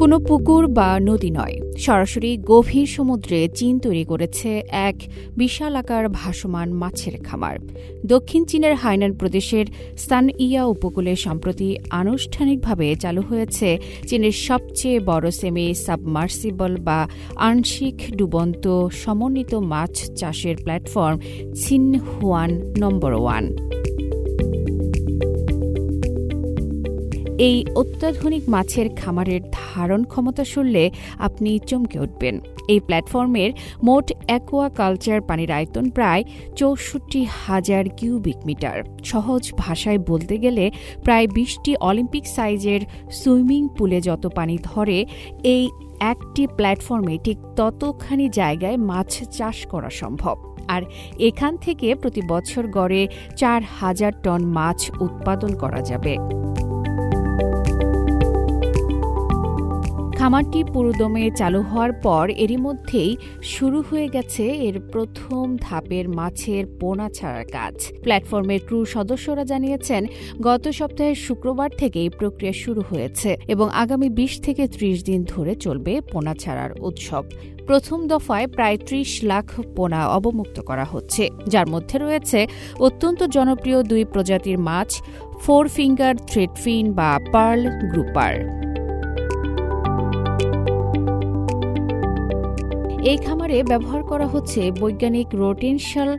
কোনো পুকুর বা নদী নয়, সরাসরি গভীর সমুদ্রে চীন তৈরি করেছে এক বিশালাকার ভাসমান মাছের খামার। দক্ষিণ চীনের হাইনান প্রদেশের সানইয়া উপকূলে সম্প্রতি আনুষ্ঠানিকভাবে চালু হয়েছে চীনের সবচেয়ে বড় সেমি সাবমার্সিবল বা আংশিক ডুবন্ত সমন্বিত মাছ চাষের প্ল্যাটফর্ম সিনহুয়ান নম্বর 1। এই অত্যাধুনিক মাছের খামারের ধারণ ক্ষমতা শুনলে আপনি চমকে উঠবেন। এই প্ল্যাটফর্মের মোট অ্যাকোয়াকালচার পানির আয়তন প্রায় ৬৪,০০০ কিউবিক মিটার। সহজ ভাষায় বলতে গেলে প্রায় ২০টি অলিম্পিক সাইজের সুইমিং পুলে যত পানি ধরে, এই একটি প্ল্যাটফর্মে ঠিক ততখানি জায়গায় মাছ চাষ করা সম্ভব। আর এখান থেকে প্রতি বছর গড়ে ৪,০০০ টন মাছ উৎপাদন করা যাবে। খামারটি পুরোদমে চালু হওয়ার পর এরই মধ্যেই শুরু হয়ে গেছে এর প্রথম ধাপের মাছের পোনা ছাড়ার কাজ। প্ল্যাটফর্মের ক্রু সদস্যরা জানিয়েছেন, গত সপ্তাহের শুক্রবার থেকে এই প্রক্রিয়া শুরু হয়েছে এবং আগামী ২০ থেকে ৩০ দিন ধরে চলবে পোনা ছাড়ার উৎসব। প্রথম দফায় প্রায় ৩০ লাখ পোনা অবমুক্ত করা হচ্ছে, যার মধ্যে রয়েছে অত্যন্ত জনপ্রিয় ২ প্রজাতির মাছ, 4 ফিঙ্গার থ্রেডফিন বা পার্ল গ্রুপার। এই খামারে ব্যবহার করা হচ্ছে বৈজ্ঞানিক রোটেনশিয়াল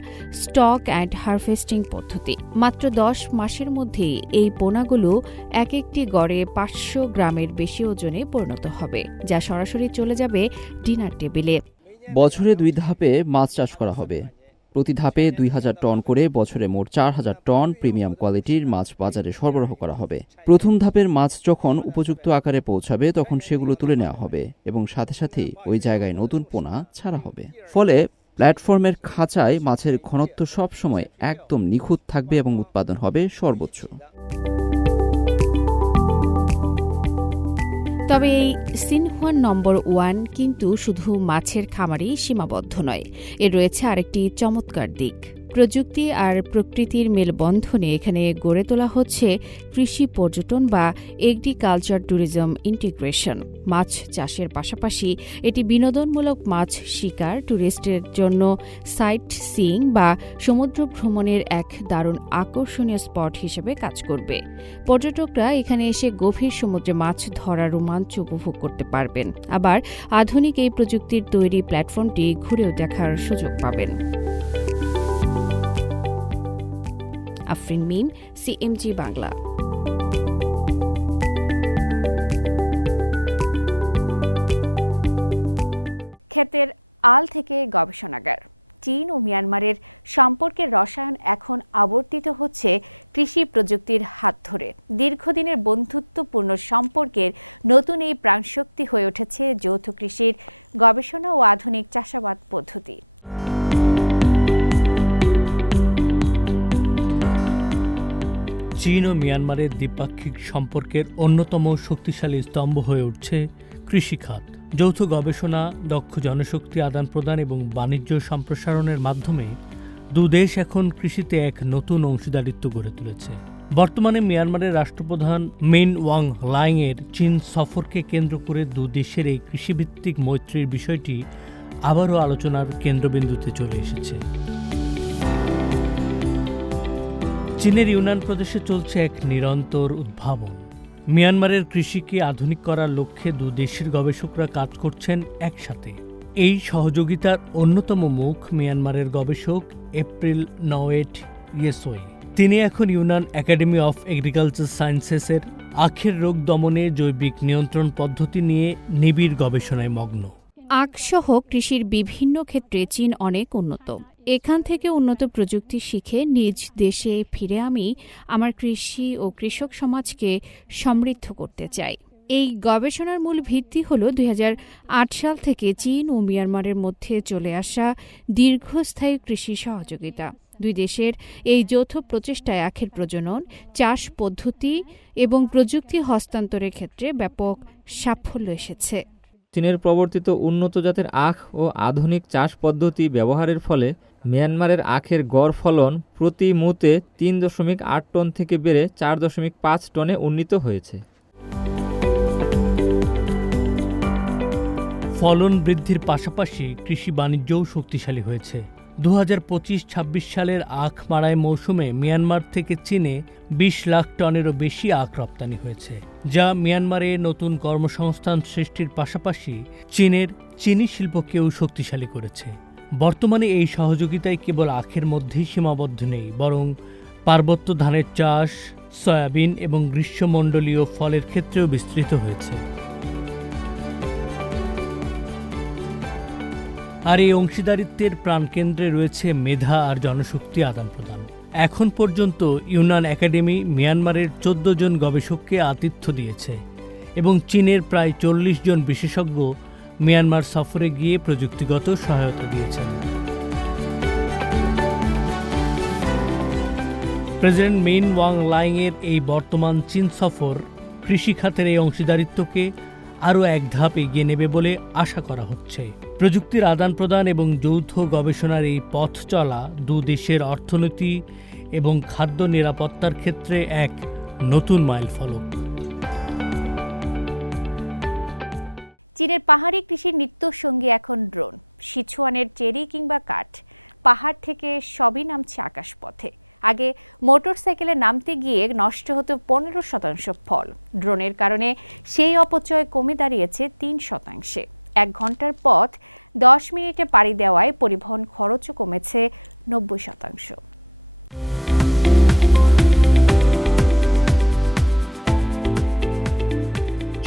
স্টক অ্যান্ড হারভেস্টিং পদ্ধতি। মাত্র ১০ মাসের মধ্যেই এই পোনাগুলো এক একটি গড়ে ৫০০ গ্রামের বেশি ওজনে পরিণত হবে, যা সরাসরি চলে যাবে ডিনার টেবিলে। বছরে ২ ধাপে মাছ চাষ করা হবে। প্রতি ধাপে ২,০০০ টন করে বছরে মোট ৪,০০০ টন প্রিমিয়াম কোয়ালিটির মাছ বাজারে সরবরাহ করা হবে। প্রথম ধাপের মাছ যখন উপযুক্ত আকারে পৌঁছাবে তখন সেগুলো তুলে নেওয়া হবে এবং সাথে সাথেই ওই জায়গায় নতুন পোনা ছাড়া হবে। ফলে প্ল্যাটফর্মের খাঁচায় মাছের ঘনত্ব সব সময় একদম নিখুঁত থাকবে এবং উৎপাদন হবে সর্বোচ্চ। তবে এই সিনহুয়ান নম্বর 1 কিন্তু শুধু মাছের খামারেই সীমাবদ্ধ নয়, এর রয়েছে আরেকটি চমৎকার দিক। প্রযুক্তি আর প্রকৃতির মেলবন্ধনে এখানে গড়ে তোলা হচ্ছে কৃষি পর্যটন বা এগ্রিকালচার ট্যুরিজম ইন্টিগ্রেশন। মাছ চাষের পাশাপাশি এটি বিনোদনমূলক মাছ শিকার, ট্যুরিস্টের জন্য সাইট সিইং বা সমুদ্র ভ্রমণের এক দারুণ আকর্ষণীয় স্পট হিসেবে কাজ করবে। পর্যটকরা এখানে এসে গভীর সমুদ্রে মাছ ধরার রোমাঞ্চ উপভোগ করতে পারবেন, আবার আধুনিক এই প্রযুক্তির তৈরি প্ল্যাটফর্মটি ঘুরেও দেখার সুযোগ পাবেন। আফরিন মিম, সিএমজি বাংলা। চীন ও মিয়ানমারের দ্বিপাক্ষিক সম্পর্কের অন্যতম শক্তিশালী স্তম্ভ হয়ে উঠছে কৃষিখাত। যৌথ গবেষণা, দক্ষ জনশক্তি আদান প্রদান এবং বাণিজ্য সম্প্রসারণের মাধ্যমে দুদেশ এখন কৃষিতে এক নতুন অংশীদারিত্ব গড়ে তুলেছে। বর্তমানে মিয়ানমারের রাষ্ট্রপ্রধান মিন ওয়াং হ্লাইংয়ের চীন সফরকে কেন্দ্র করে দুদেশের এই কৃষিভিত্তিক মৈত্রীর বিষয়টি আবারও আলোচনার কেন্দ্রবিন্দুতে চলে এসেছে। চীনের ইউনান প্রদেশে চলছে এক নিরন্তর উদ্ভাবন। মিয়ানমারের কৃষিকে আধুনিক করার লক্ষ্যে দুদেশের গবেষকরা কাজ করছেন একসাথে। এই সহযোগিতার অন্যতম মুখ মিয়ানমারের গবেষক এপ্রিল নওয়েট ইয়েসোই। তিনি এখন ইউনান একাডেমি অফ এগ্রিকালচার সায়েন্সেসের আখের রোগ দমনে জৈবিক নিয়ন্ত্রণ পদ্ধতি নিয়ে নিবিড় গবেষণায় মগ্ন। আখসহ কৃষির বিভিন্ন ক্ষেত্রে চীন অনেক উন্নত। এখান থেকে উন্নত প্রযুক্তি শিখে নিজ দেশে ফিরে আমি আমার কৃষি ও কৃষক সমাজকে সমৃদ্ধ করতে চাই। এই গবেষণার মূল ভিত্তি হল 2008 সাল থেকে চীন ও মিয়ানমারের মধ্যে চলে আসা দীর্ঘস্থায়ী কৃষি সহযোগিতা। দুই দেশের এই যৌথ প্রচেষ্টায় আখের প্রজনন, চাষ পদ্ধতি এবং প্রযুক্তি হস্তান্তরের ক্ষেত্রে ব্যাপক সাফল্য এসেছে। চীনের প্রবর্তিত উন্নত জাতের আখ ও আধুনিক চাষ পদ্ধতি ব্যবহারের ফলে মিয়ানমারের আখের গড় ফলন প্রতি মুতে 3.8 টন থেকে বেড়ে 4.5 টনে উন্নীত হয়েছে। ফলন বৃদ্ধির পাশাপাশি কৃষি বাণিজ্যও শক্তিশালী হয়েছে। 2025-26 সালের আখ মাড়াই মৌসুমে মিয়ানমার থেকে চীনে 20 লাখ টনেরও বেশি আখ রপ্তানি হয়েছে, যা মিয়ানমারে নতুন কর্মসংস্থান সৃষ্টির পাশাপাশি চীনের চিনি শিল্পকেও শক্তিশালী করেছে। বর্তমানে এই সহযোগিতায় কেবল আখের মধ্যেই সীমাবদ্ধ নেই, বরং পার্বত্য ধানের চাষ, সয়াবিন এবং গ্রীষ্মমণ্ডলীয় ফলের ক্ষেত্রেও বিস্তৃত হয়েছে। আর এই অংশীদারিত্বের প্রাণকেন্দ্রে রয়েছে মেধা আর জনশক্তি আদান প্রদান। এখন পর্যন্ত ইউনান একাডেমি মিয়ানমারের 14 জন গবেষককে আতিথ্য দিয়েছে এবং চীনের প্রায় 40 জন বিশেষজ্ঞ মিয়ানমার সফরে গিয়ে প্রযুক্তিগত সহায়তা দিয়েছেন। প্রেসিডেন্ট মিন ওয়াং লাইংয়ের এই বর্তমান চীন সফর কৃষি খাতের এই অংশীদারিত্বকে আরও এক ধাপ এগিয়ে নেবে বলে আশা করা হচ্ছে। প্রযুক্তির আদান প্রদান এবং যৌথ গবেষণার এই পথ চলা দু দেশের অর্থনীতি এবং খাদ্য নিরাপত্তার ক্ষেত্রে এক নতুন মাইলফলক।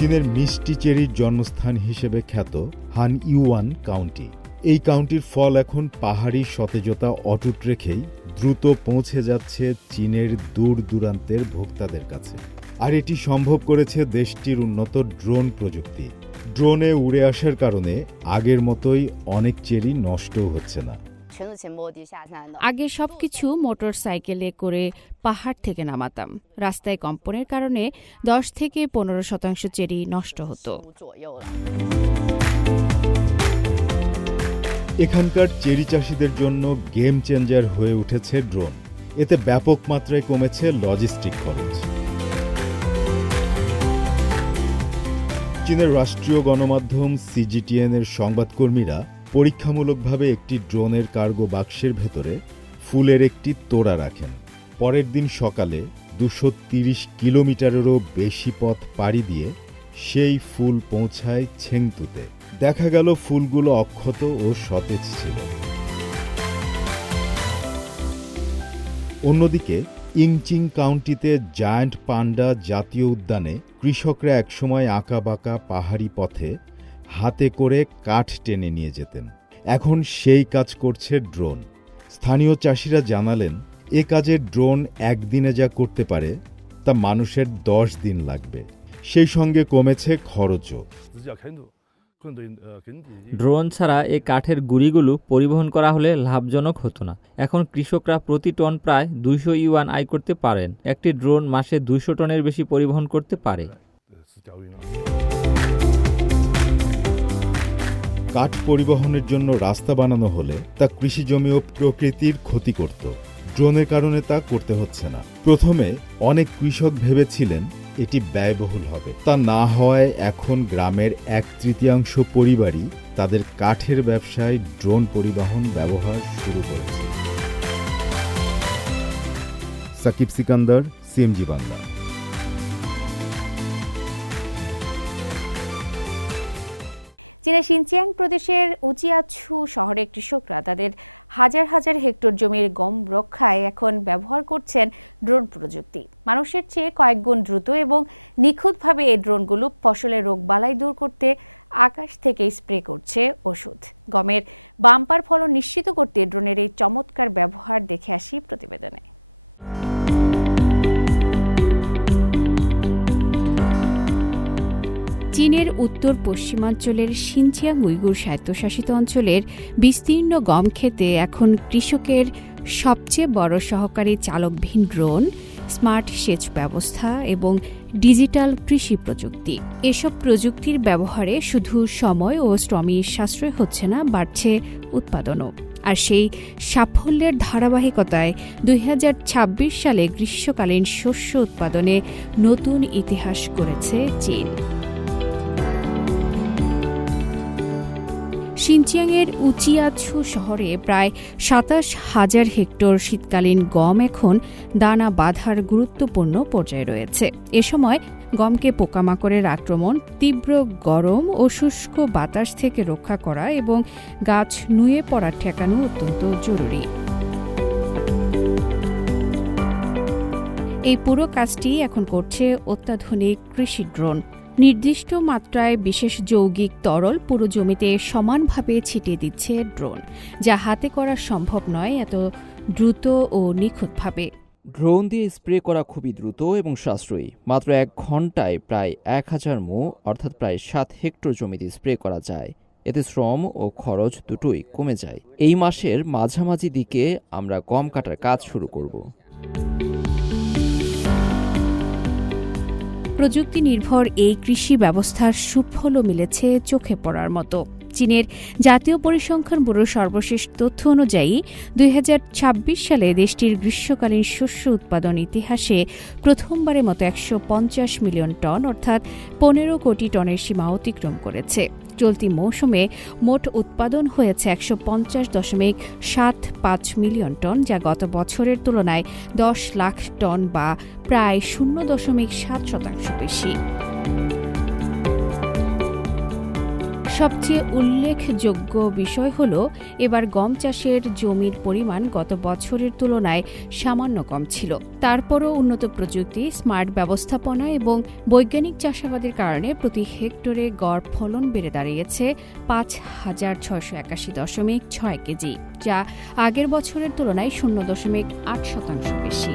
চীনের মিষ্টি চেরির জন্মস্থান হিসেবে খ্যাত হান ইউয়ান কাউন্টি। এই কাউন্টির ফল এখন পাহাড়ি সতেজতা অটুট রেখেই দ্রুত পৌঁছে যাচ্ছে চীনের দূর দূরান্তের ভোক্তাদের কাছে। আর এটি সম্ভব করেছে দেশটির উন্নত ড্রোন প্রযুক্তি। ড্রোনে উড়ে আসার কারণে আগের মতোই অনেক চেরি নষ্টও হচ্ছে না। আগে সবকিছু মোটর সাইকেলে করে পাহাড় থেকে নামাতাম। রাস্তায় কম্পনের কারণে 10 থেকে 15% চেরি নষ্ট হতো। এখানকার চেরি চাষিদের জন্য গেম চেঞ্জার হয়ে উঠেছে ড্রোন। এতে ব্যাপক মাত্রায় কমেছে লজিস্টিক খরচ। চীনের রাষ্ট্রীয় গণমাধ্যম CGTN এর সংবাদকর্মীরা পরীক্ষামূলকভাবে একটি ড্রোনের কার্গো বাক্সের ভেতরে ফুলের একটি তোড়া রাখেন। পরের দিন সকালে 230 কিলোমিটারেরও বেশি পথ পাড়ি দিয়ে সেই ফুল পৌঁছায় ছেংতুতে। দেখা গেল ফুলগুলো অক্ষত ও সতেজ ছিল। অন্যদিকে ইংচিং কাউন্টিতে জায়ান্ট পান্ডা জাতীয় উদ্যানে কৃষকরা একসময় আঁকাবাঁকা পাহাড়ি পথে হাতে করে কাঠ টেনে নিয়ে যেতেন। এখন সেই কাজ করছে ড্রোন। স্থানীয় চাষিরা জানালেন, এ কাজে ড্রোন একদিনে যা করতে পারে তা মানুষের 10 দিন লাগবে। সেই সঙ্গে কমেছে খরচও। ড্রোন ছাড়া এই কাঠের গুঁড়িগুলো পরিবহন করা হলে লাভজনক হতো না। এখন কৃষকরা প্রতি টন প্রায় 200 ইউয়ান আয় করতে পারেন। একটি ড্রোন মাসে 200 টনের বেশি পরিবহন করতে পারে। কাঠ পরিবহনের জন্য রাস্তা বানানো হলে তা কৃষিজমি ও প্রকৃতির ক্ষতি করত। ড্রোনের কারণে তা করতে হচ্ছে না। প্রথমে অনেক কৃষক ভেবেছিলেন এটি ব্যয়বহুল হবে। তা না হওয়ায় এখন গ্রামের 1/3 পরিবারই তাদের কাঠের ব্যবসায় ড্রোন পরিবহন ব্যবহার শুরু করেছে। সাকিব সিকান্দার, CMG বাংলা। চীনের উত্তর পশ্চিমাঞ্চলের সিনজিয়াং উইগুর স্বায়ত্তশাসিত অঞ্চলের বিস্তীর্ণ গম ক্ষেতে এখন কৃষকের সবচেয়ে বড় সহকারী চালকবিহীন ড্রোন, স্মার্ট সেচ ব্যবস্থা এবং ডিজিটাল কৃষি প্রযুক্তি। এসব প্রযুক্তির ব্যবহারে শুধু সময় ও শ্রমের সাশ্রয় হচ্ছে না, বাড়ছে উৎপাদনও। আর সেই সাফল্যের ধারাবাহিকতায় ২০২৬ সালে গ্রীষ্মকালীন শস্য উৎপাদনে নতুন ইতিহাস গড়েছে চীন। সিনচিয়াংয়ের উচিয়াছু শহরে প্রায় ২৭,০০০ হেক্টর শীতকালীন গম এখন দানা বাঁধার গুরুত্বপূর্ণ পর্যায়ে রয়েছে। এ সময় গমকে পোকামাকড়ের আক্রমণ, তীব্র গরম ও শুষ্ক বাতাস থেকে রক্ষা করা এবং গাছ নুয়ে পড়া ঠেকানো অত্যন্ত জরুরি। এই পুরো কাজটি এখন করছে অত্যাধুনিক কৃষি ড্রোন। নির্দিষ্ট মাত্রায় বিশেষ যৌগিক তরল পুরো জমিতে সমানভাবে ছিটিয়ে দিচ্ছে ড্রোন, যা হাতে করা সম্ভব নয় এত দ্রুত ও নিখুঁতভাবে। ড্রোন দিয়ে স্প্রে করা খুবই দ্রুত এবং সাশ্রয়ী। মাত্র ১ ঘন্টায় প্রায় ১,০০০ মো অর্থাৎ প্রায় ৭ হেক্টর জমিতে স্প্রে করা যায়। এতে শ্রম ও খরচ দুটোই কমে যায়। এই মাসের মাঝামাঝি দিকে আমরা গম কাটার কাজ শুরু করব। প্রযুক্তি নির্ভর এই কৃষি ব্যবস্থার সুফলও মিলেছে চোখে পড়ার মতো। চীনের জাতীয় পরিসংখ্যান ব্যুরোর সর্বশেষ তথ্য অনুযায়ী ২০২৬ সালে দেশটির গ্রীষ্মকালীন শস্য উৎপাদন ইতিহাসে প্রথমবারের মতো ১৫০ মিলিয়ন টন অর্থাৎ ১৫ কোটি টনের সীমা অতিক্রম করেছে। চলতি মৌসুমে মোট উৎপাদন হয়েছে ১৫০.৭৫ মিলিয়ন টন, যা গত বছরের তুলনায় ১০ লাখ টন বা প্রায় ০.৭% বেশি। সবচেয়ে উল্লেখযোগ্য বিষয় হল এবার গম চাষের জমির পরিমাণ গত বছরের তুলনায় সামান্য কম ছিল। তারপরও উন্নত প্রযুক্তি, স্মার্ট ব্যবস্থাপনা এবং বৈজ্ঞানিক চাষাবাদের কারণে প্রতি হেক্টরে গড় ফলন বেড়ে দাঁড়িয়েছে ৫,৬৮১.৬ কেজি, যা আগের বছরের তুলনায় ০.৮% বেশি।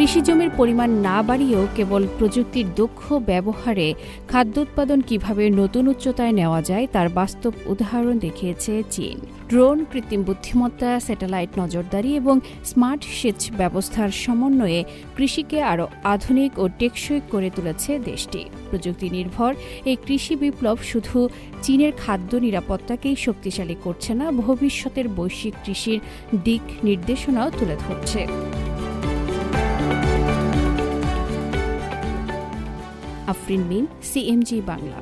কৃষিজমির পরিমাণ না বাড়িয়েও কেবল প্রযুক্তির দক্ষ ব্যবহারে খাদ্য উৎপাদন কিভাবে নতুন উচ্চতায় নেওয়া যায় তার বাস্তব উদাহরণ দেখিয়েছে চীন। ড্রোন, কৃত্রিম বুদ্ধিমত্তা, স্যাটেলাইট নজরদারি এবং স্মার্ট সেচ ব্যবস্থার সমন্বয়ে কৃষিকে আরও আধুনিক ও টেকসই করে তুলেছে দেশটি। প্রযুক্তি নির্ভর এই কৃষি বিপ্লব শুধু চীনের খাদ্য নিরাপত্তাকেই শক্তিশালী করছে না, ভবিষ্যতের বৈশ্বিক কৃষির দিক নির্দেশনাও তুলে ধরছে। আফরিন মিন, CMG বাংলা।